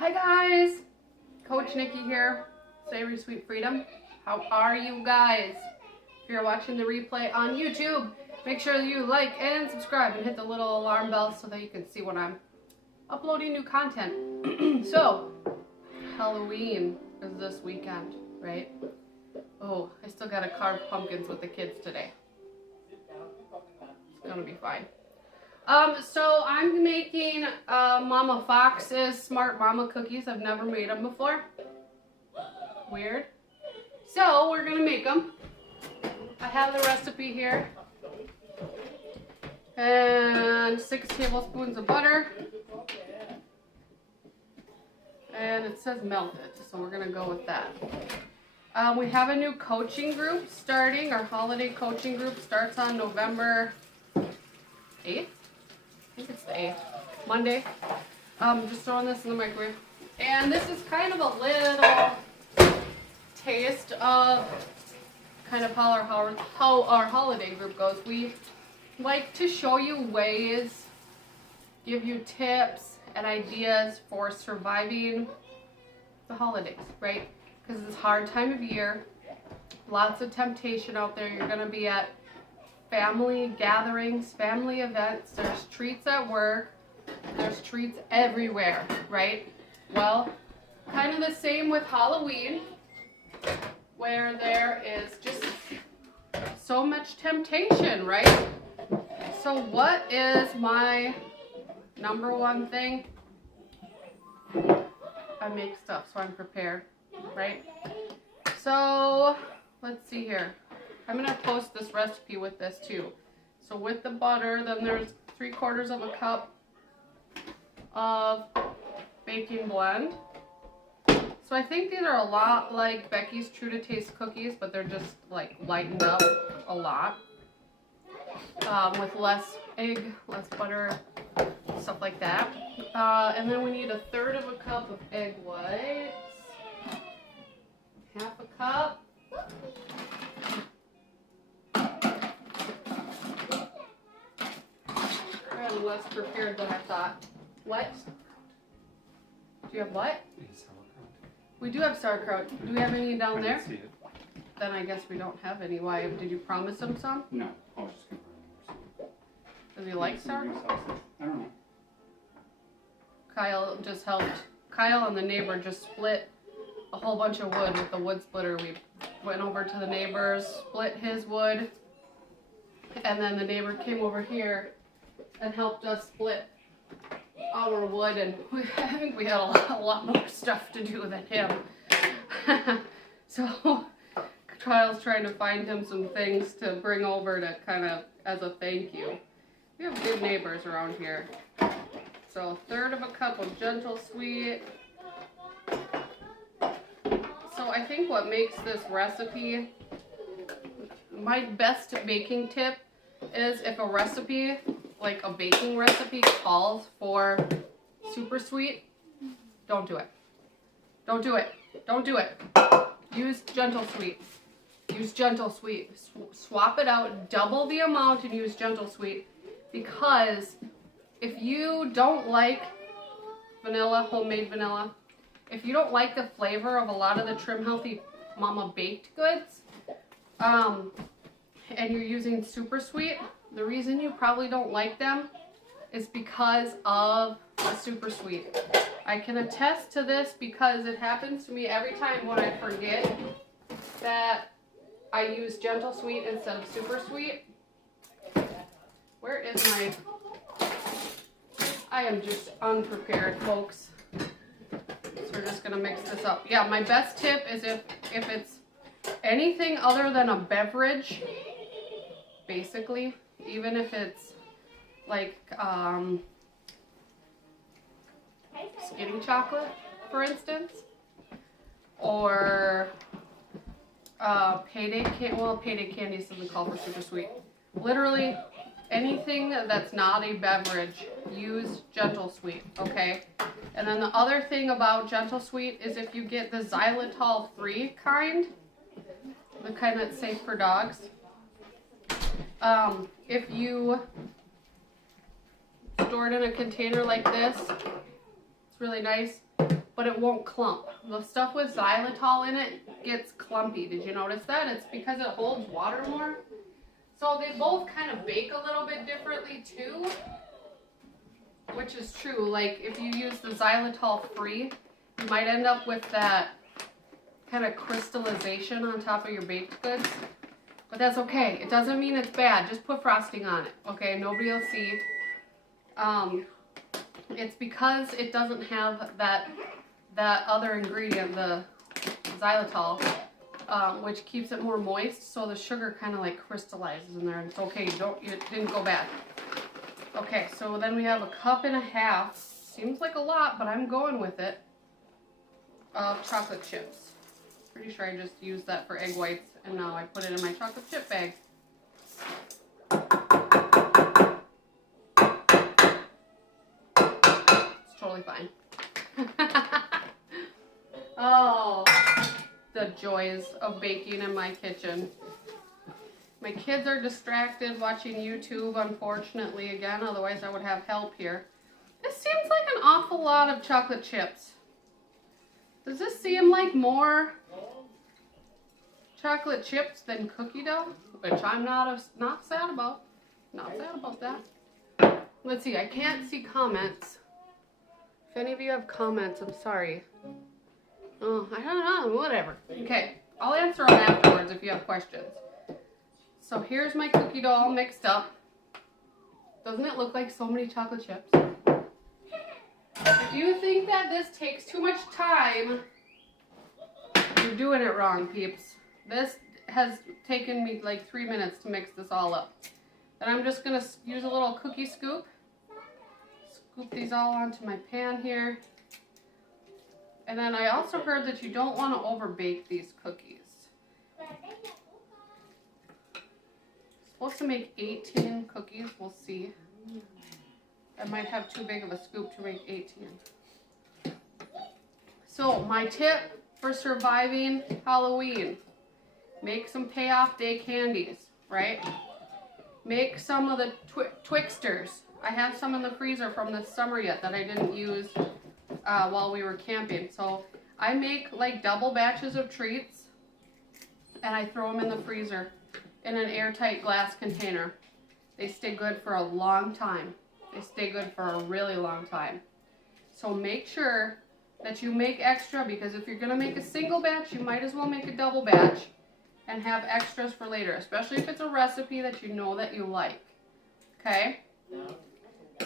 Hi guys, Coach Nikki here, Savory Sweet Freedom. How are you guys? If you're watching the replay on YouTube, make sure that you like and subscribe and hit the little alarm bell so that you can see when I'm uploading new content. So, Halloween is this weekend, right? Oh, I still gotta carve pumpkins with the kids today. It's gonna be fine. So I'm making Mama Fox's Smart Mama cookies. I've never made them before. Weird. So we're gonna make them. I have the recipe here. And 6 tablespoons of butter. And it says melted, so we're gonna go with that. We have a new coaching group starting. Our holiday coaching group starts on November 8th. I think it's the 8th, Monday. Just throwing this in the microwave. And this is kind of a little taste of kind of how our holiday group goes. We like to show you ways, give you tips and ideas for surviving the holidays, right? Because it's a hard time of year, lots of temptation out there. You're going to be at family gatherings, family events, there's treats at work, there's treats everywhere, right? Well, kind of the same with Halloween, where there is just so much temptation, right? So what is my number one thing? I make stuff, so I'm prepared, right? So let's see here. I'm going to post this recipe with this too. So with the butter, then there's 3/4 of a cup of baking blend. So I think these are a lot like Becky's True to Taste cookies, but they're just like lightened up a lot. With less egg, less butter, stuff like that. And then we need 1/3 of a cup of egg whites. 1/2 a cup. I'm less prepared than I thought. What? Do you have what? We do have sauerkraut. Do we have any down there? See it. Then I guess we don't have any. Why? Did you promise him some? No. I was just going to bring him. Does he like sauerkraut? I don't know. Kyle just helped. Kyle and the neighbor just split a whole bunch of wood with the wood splitter. We went over to the neighbor's, split his wood, and then the neighbor came over here and helped us split our wood, and I think we had a lot more stuff to do than him. So Kyle's trying to find him some things to bring over to kind of as a thank you. We have good neighbors around here. So 1/3 of a cup of Gentle Sweet. So I think what makes this recipe, my best baking tip is if a recipe, like a baking recipe, calls for super sweet, don't do it. Don't do it. Don't do it. Use Gentle Sweet. Use Gentle Sweet. Swap it out, double the amount and use Gentle Sweet, because if you don't like vanilla, homemade vanilla, if you don't like the flavor of a lot of the Trim Healthy Mama baked goods, and you're using super sweet, the reason you probably don't like them is because of the super sweet. I can attest to this because it happens to me every time when I forget that I use Gentle Sweet instead of super sweet. Where is my... I am just unprepared, folks. So we're just going to mix this up. Yeah, my best tip is if it's anything other than a beverage, basically, even if it's like skinny chocolate, for instance, or payday candy doesn't call for super sweet. Literally anything that's not a beverage, use Gentle Sweet, okay? And then the other thing about Gentle Sweet is if you get the xylitol free kind, the kind that's safe for dogs, if you store it in a container like this, it's really nice. but it won't clump. The stuff with xylitol in it gets clumpy. Did you notice that? It's because it holds water more. So they both kind of bake a little bit differently too, which is true. Like if you use the xylitol free, you might end up with that kind of crystallization on top of your baked goods. But that's okay. It doesn't mean it's bad. Just put frosting on it, okay? Nobody will see. It's because it doesn't have that other ingredient, the xylitol, which keeps it more moist, so the sugar kind of like crystallizes in there, and it's okay. It didn't go bad. Okay, so then we have 1.5 cups. Seems like a lot, but I'm going with it. Of chocolate chips. Pretty sure I just used that for egg whites, and now I put it in my chocolate chip bag. It's totally fine. Oh, the joys of baking in my kitchen. My kids are distracted watching YouTube, unfortunately, again, otherwise I would have help here. This seems like an awful lot of chocolate chips. Does this seem like more chocolate chips than cookie dough? Which I'm not sad about. Not sad about that. Let's see, I can't see comments. If any of you have comments, I'm sorry. Oh, I don't know, whatever. Okay, I'll answer them afterwards if you have questions. So here's my cookie dough all mixed up. Doesn't it look like so many chocolate chips? If you think that this takes too much time, you're doing it wrong, peeps. This has taken me like 3 minutes to mix this all up. Then I'm just gonna use a little cookie scoop. Scoop these all onto my pan here. And then I also heard that you don't want to over bake these cookies. Supposed to make 18 cookies, we'll see. I might have too big of a scoop to make 18. So my tip for surviving Halloween, make some payoff day candies, right? Make some of the Twixters. I have some in the freezer from this summer yet that I didn't use while we were camping. So I make like double batches of treats and I throw them in the freezer in an airtight glass container. They stay good for a long time. They stay good for a really long time. So make sure that you make extra, because if you're gonna make a single batch, you might as well make a double batch and have extras for later, especially if it's a recipe that you know that you like, okay?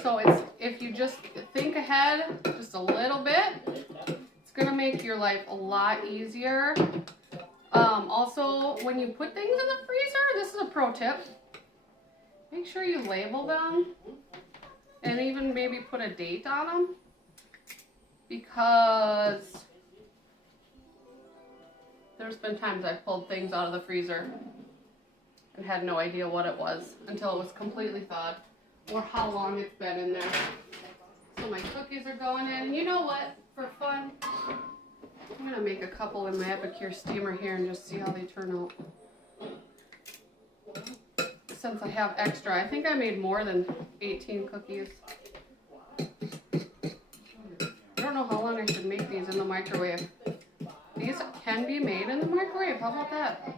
So if you just think ahead just a little bit, it's gonna make your life a lot easier. Also, when you put things in the freezer, this is a pro tip, make sure you label them and even maybe put a date on them, because there's been times I've pulled things out of the freezer and had no idea what it was until it was completely thawed or how long it's been in there. So my cookies are going in. You know what? For fun, I'm going to make a couple in my Epicure steamer here and just see how they turn out. Since I have extra, I think I made more than 18 cookies. I don't know how long I should make these in the microwave. These can be made in the microwave. How about that?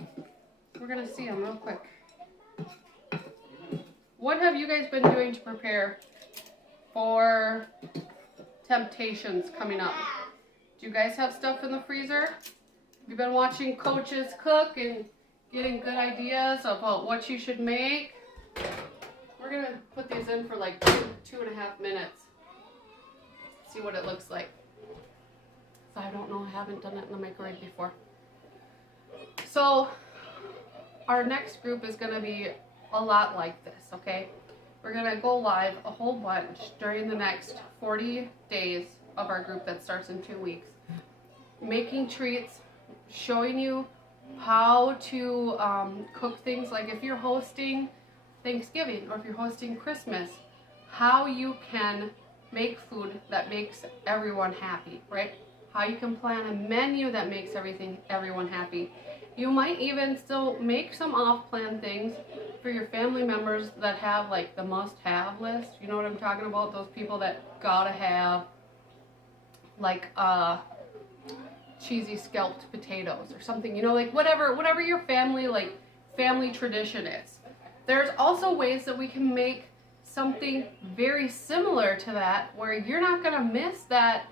We're going to see them real quick. What have you guys been doing to prepare for temptations coming up? Do you guys have stuff in the freezer? Have you been watching coaches cook and getting good ideas about what you should make? We're going to put these in for like 2.5 minutes. See what it looks like. So I don't know, I haven't done it in the microwave before. So our next group is going to be a lot like this, okay? We're going to go live a whole bunch during the next 40 days of our group that starts in 2 weeks. Making treats, showing you how to cook things, like if you're hosting Thanksgiving or if you're hosting Christmas, how you can make food that makes everyone happy, right? How you can plan a menu that makes everyone happy. You might even still make some off-plan things for your family members that have like the must-have list. You know what I'm talking about? Those people that gotta have like cheesy scalped potatoes or something, you know, like whatever your family tradition is. There's also ways that we can make something very similar to that where you're not gonna miss that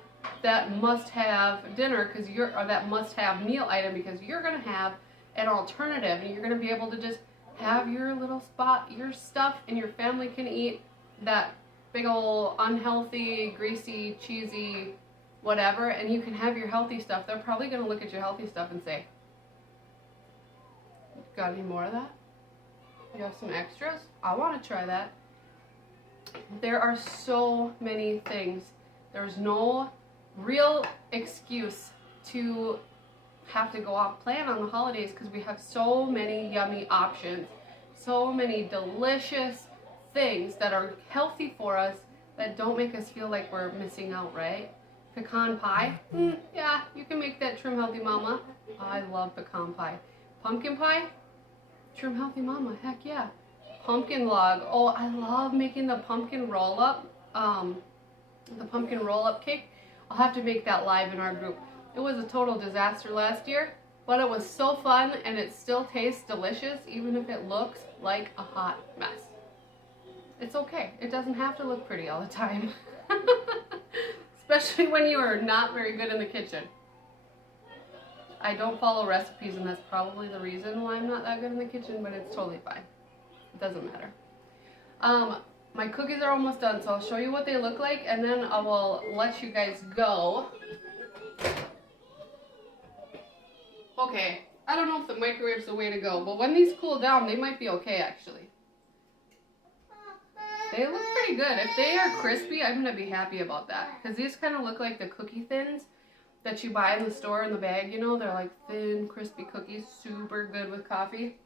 must-have dinner because or that must-have meal item, because you're gonna have an alternative and you're gonna be able to just have your little spot, your stuff, and your family can eat that big old unhealthy, greasy, cheesy, whatever, and you can have your healthy stuff. They're probably gonna look at your healthy stuff and say, got any more of that? You have some extras? I want to try that. There are so many things. There's no real excuse to have to go off plan on the holidays because we have so many yummy options, so many delicious things that are healthy for us that don't make us feel like we're missing out, right? Pecan pie, yeah, you can make that Trim Healthy Mama. I love pecan pie. Pumpkin pie, Trim Healthy Mama, heck yeah. Pumpkin log, oh, I love making the pumpkin roll-up, cake. I'll have to make that live in our group. It was a total disaster last year, but it was so fun and it still tastes delicious even if it looks like a hot mess. It's okay. It doesn't have to look pretty all the time. Especially when you are not very good in the kitchen. I don't follow recipes and that's probably the reason why I'm not that good in the kitchen, but it's totally fine. It doesn't matter. My cookies are almost done, so I'll show you what they look like and then I will let you guys go. Okay, I don't know if the microwave's the way to go, but when these cool down, they might be okay actually. They look pretty good. If they are crispy, I'm going to be happy about that. Because these kind of look like the cookie thins that you buy in the store in the bag, you know? They're like thin, crispy cookies, super good with coffee.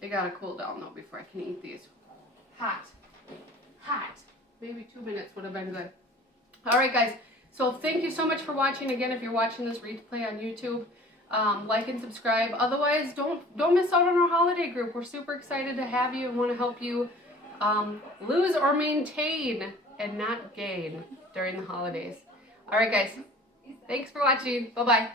They got to cool down though before I can eat these. Hot. Hot. Maybe 2 minutes would have been good. Alright guys, so thank you so much for watching. Again, if you're watching this replay on YouTube, like and subscribe. Otherwise, don't miss out on our holiday group. We're super excited to have you and want to help you lose or maintain and not gain during the holidays. Alright guys, thanks for watching. Bye-bye.